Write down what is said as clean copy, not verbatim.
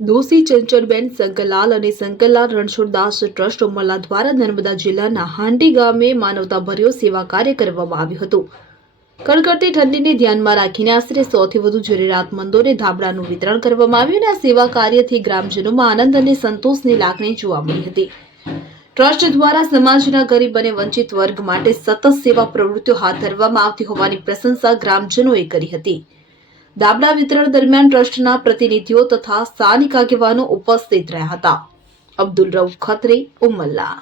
દોશી ચંચળબેન શંકરલાલ અને શંકરલાલ રણછોડદાસ ટ્રસ્ટ ઉમરલા દ્વારા નર્મદા જિલ્લાના હાંડી ગામે માનવતાભર્યો સેવા કાર્ય કરવામાં આવ્યું હતું। કડકડતી ઠંડીને ધ્યાનમાં રાખીને આશરે 100 થી વધુ જરૂરિયાતમંદોને ધાબળાનું વિતરણ કરવામાં આવ્યું અને આ સેવા કાર્યથી ગ્રામજનોમાં આનંદ અને સંતોષની લાગણી જોવા મળી હતી। ટ્રસ્ટ દ્વારા સમાજના ગરીબ અને વંચિત વર્ગ માટે સતત સેવા પ્રવૃત્તિઓ હાથ ધરવામાં આવતી હોવાની પ્રશંસા ગ્રામજનોએ કરી હતી। ધાબળા વિતરણ દરમિયાન ટ્રસ્ટના પ્રતિનિધિઓ તથા સ્થાનિક આગેવાનો ઉપસ્થિત રહ્યા હતા। અબ્દુલ રઉફ ખત્રી, ઉમલ્લા।